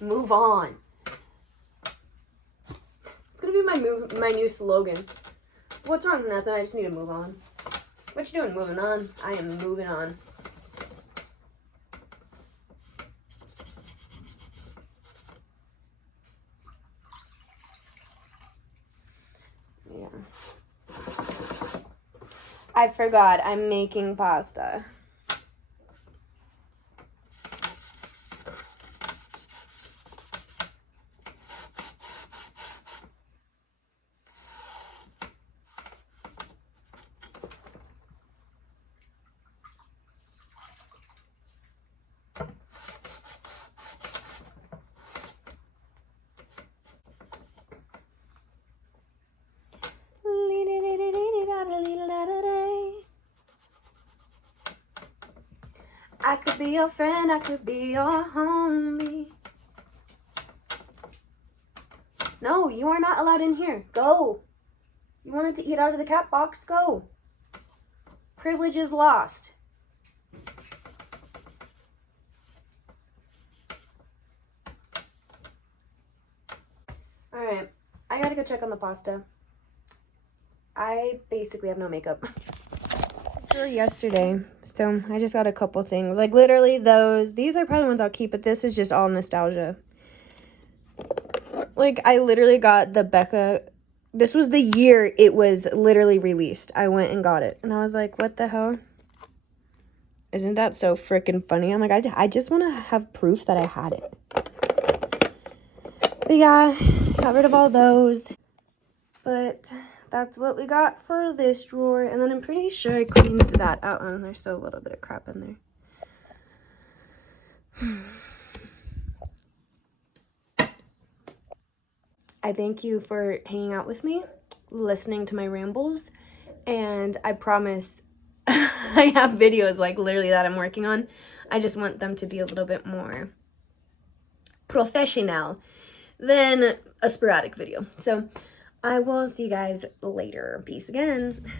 Move on. It's gonna be my new slogan. What's wrong? Nothing. I just need to move on. What you doing? Moving on. I am moving on. Yeah. I forgot. I'm making pasta. I could be your friend, I could be your homie. No, you are not allowed in here. Go. You wanted to eat out of the cat box? Go. Privilege is lost. Alright, I gotta go check on the pasta. I basically have no makeup. Yesterday, so I just got a couple things. Like literally these are probably ones I'll keep, but this is just all nostalgia. Like I literally got the Becca, this was the year it was literally released. I went and got it and I was like, what the hell? Isn't that so freaking funny? I'm like, I just want to have proof that I had it. But yeah, got rid of all those. But that's what we got for this drawer. And then I'm pretty sure I cleaned that out. And there's still a little bit of crap in there. I thank you for hanging out with me, listening to my rambles. And I promise I have videos like literally that I'm working on. I just want them to be a little bit more professional than a sporadic video. So I will see you guys later. Peace again.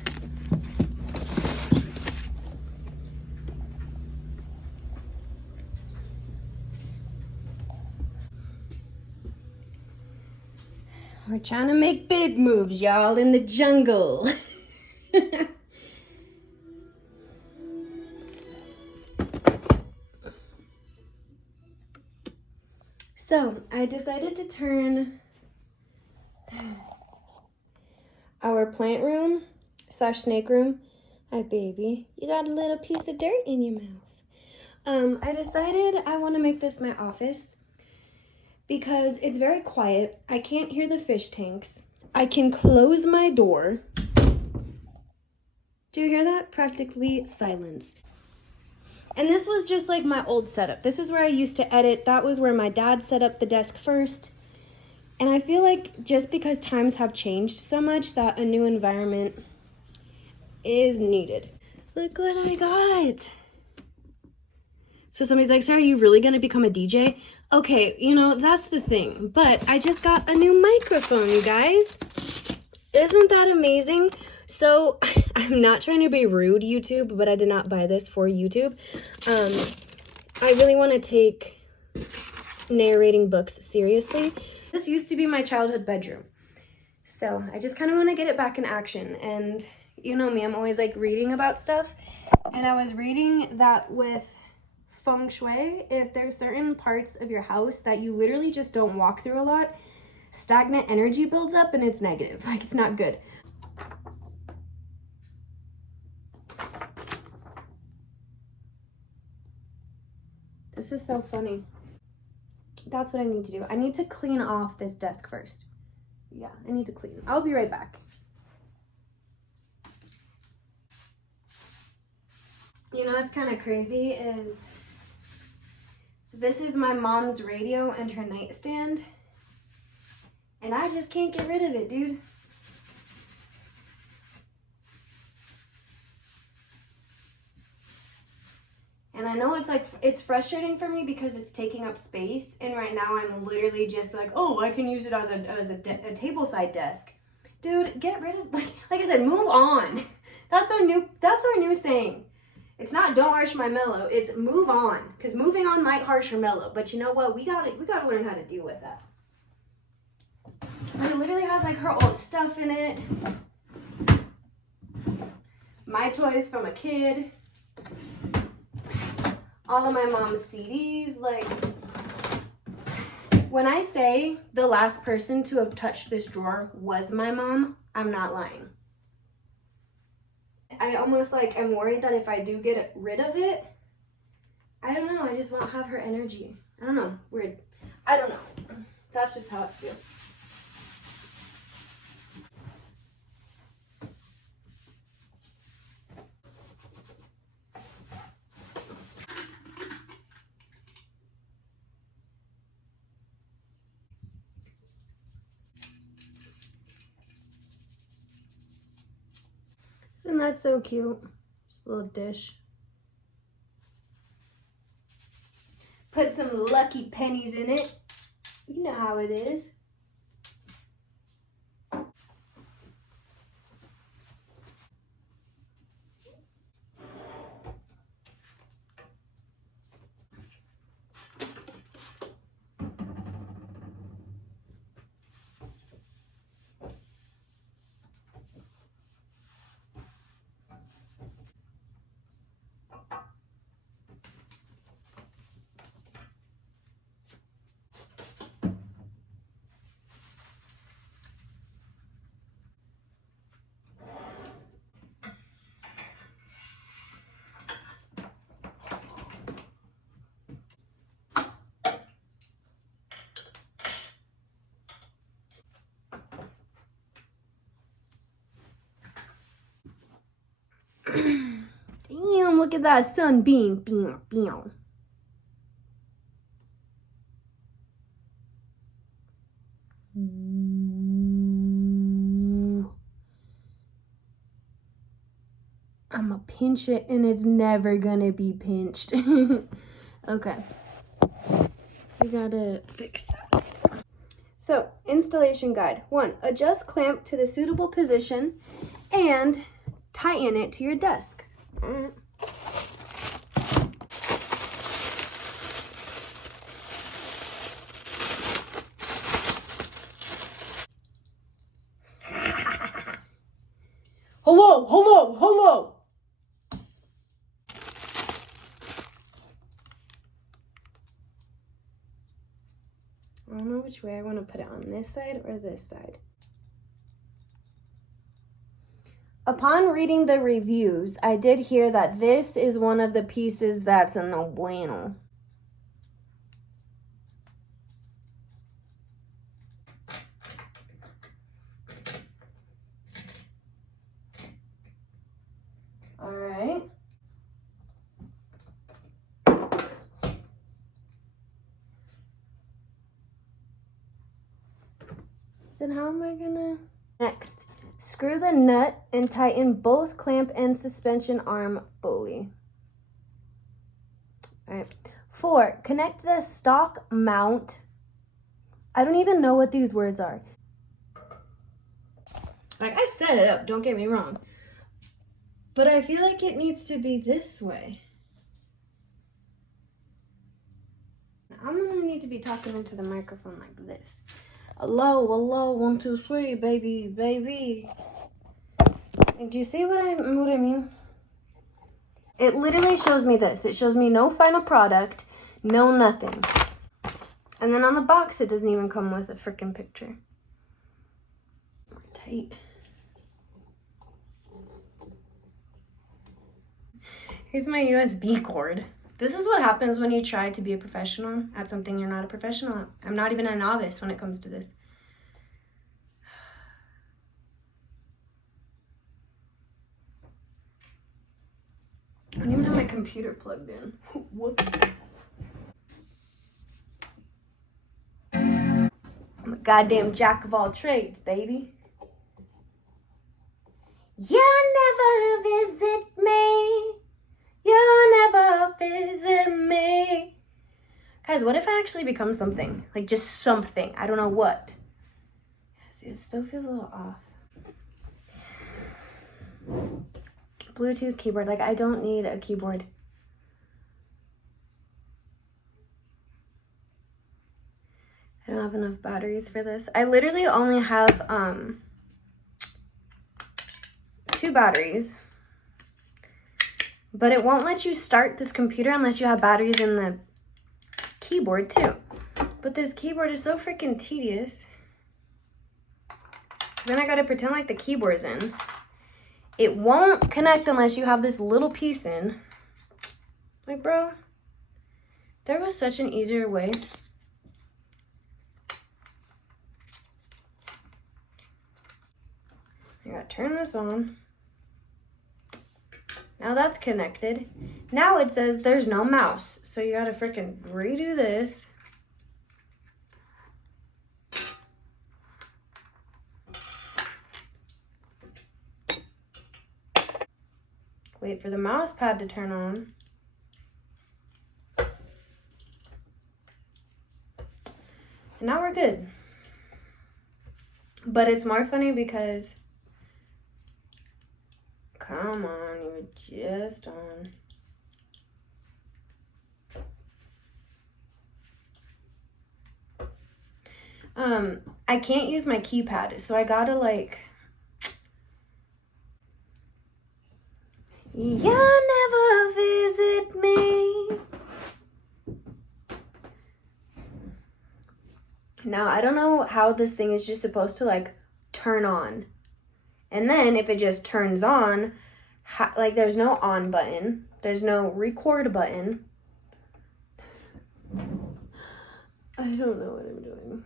We're trying to make big moves, y'all, in the jungle. So, I decided to turn our plant room / snake room. Hi, baby. You got a little piece of dirt in your mouth. I decided I want to make this my office because it's very quiet. I can't hear the fish tanks. I can close my door. Do you hear that? Practically silence. And this was just like my old setup. This is where I used to edit. That was where my dad set up the desk first. And I feel like just because times have changed so much that a new environment is needed. Look what I got. So somebody's like, Sarah, are you really gonna become a DJ? Okay, you know, that's the thing. But I just got a new microphone, you guys. Isn't that amazing? So I'm not trying to be rude, YouTube, but I did not buy this for YouTube. I really want to take narrating books seriously. This used to be my childhood bedroom. So I just kind of want to get it back in action. And you know me, I'm always like reading about stuff. And I was reading that with feng shui, if there's certain parts of your house that you literally just don't walk through a lot, stagnant energy builds up and it's negative. Like, it's not good. This is so funny. That's what I need to do. I need to clean off this desk first. Yeah, I need to clean. I'll be right back. You know what's kind of crazy is this is my mom's radio and her nightstand. And I just can't get rid of it, dude. And I know it's like, it's frustrating for me because it's taking up space. And right now I'm literally just like, oh, I can use it as a table-side desk. Dude, get rid of, like I said, move on. That's our new saying. It's not don't harsh my mellow, it's move on. Because moving on might harsh your mellow. But you know what? We gotta learn how to deal with that. It literally has like her old stuff in it. My toys from a kid. All of my mom's CDs. Like, when I say the last person to have touched this drawer was my mom, I'm not lying. I almost like am worried that if I do get rid of it, I don't know, I just won't have her energy. I don't know, weird. I don't know. That's just how I feel. Isn't that so cute? Just a little dish. Put some lucky pennies in it. You know how it is. Damn, look at that sunbeam. Beam, beam. I'ma pinch it and it's never gonna be pinched. Okay. We gotta fix that. So, installation guide. 1. Adjust clamp to the suitable position and tighten it to your desk. Hello, hello, hello. I don't know which way I want to put it, on this side or this side. Upon reading the reviews, I did hear that this is one of the pieces that's a no bueno. All right. Then how am I gonna? Next, screw the nut and tighten both clamp and suspension arm fully. All right. 4, connect the stock mount. I don't even know what these words are. Like, I set it up, don't get me wrong. But I feel like it needs to be this way. I'm gonna need to be talking into the microphone like this. Hello, hello, 1, 2, 3, baby, baby. Do you see what I mean? It literally shows me this. It shows me no final product, no nothing. And then on the box, it doesn't even come with a freaking picture. Tight. Here's my USB cord. This is what happens when you try to be a professional at something you're not a professional at. I'm not even a novice when it comes to this. I don't even have my computer plugged in. Whoops. I'm a goddamn jack of all trades, baby. You'll never visit me. You'll never visit me. Guys, what if I actually become something? Like, just something. I don't know what. See, it still feels a little off. Bluetooth keyboard. Like, I don't need a keyboard. I don't have enough batteries for this. I literally only have 2 batteries. But it won't let you start this computer unless you have batteries in the keyboard too. But this keyboard is so freaking tedious. Then I gotta pretend like the keyboard's in. It won't connect unless you have this little piece in. Like, bro, there was such an easier way. I gotta turn this on. Now that's connected. Now it says there's no mouse. So you gotta freaking redo this. Wait for the mouse pad to turn on. Now we're good. But it's more funny because, come on, you were just on. I can't use my keypad, so I gotta like, you never visit me. Now, I don't know how this thing is just supposed to like turn on. And then if it just turns on, like there's no on button, there's no record button. I don't know what I'm doing.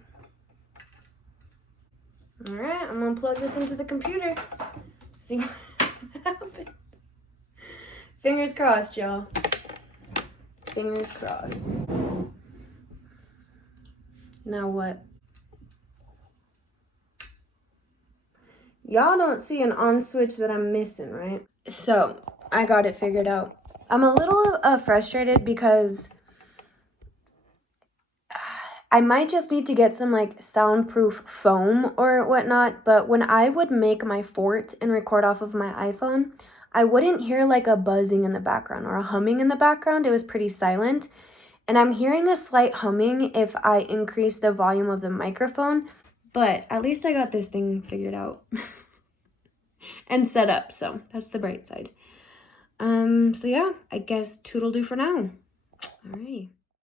All right, I'm gonna plug this into the computer. See what happens. Fingers crossed, y'all. Fingers crossed. Now what? Y'all don't see an on switch that I'm missing, right? So, I got it figured out. I'm a little frustrated because I might just need to get some like soundproof foam or whatnot, but when I would make my fort and record off of my iPhone, I wouldn't hear like a buzzing in the background or a humming in the background. It was pretty silent. And I'm hearing a slight humming if I increase the volume of the microphone, but at least I got this thing figured out and set up, so that's the bright side. So yeah, I guess toodle-doo for now. Alrighty.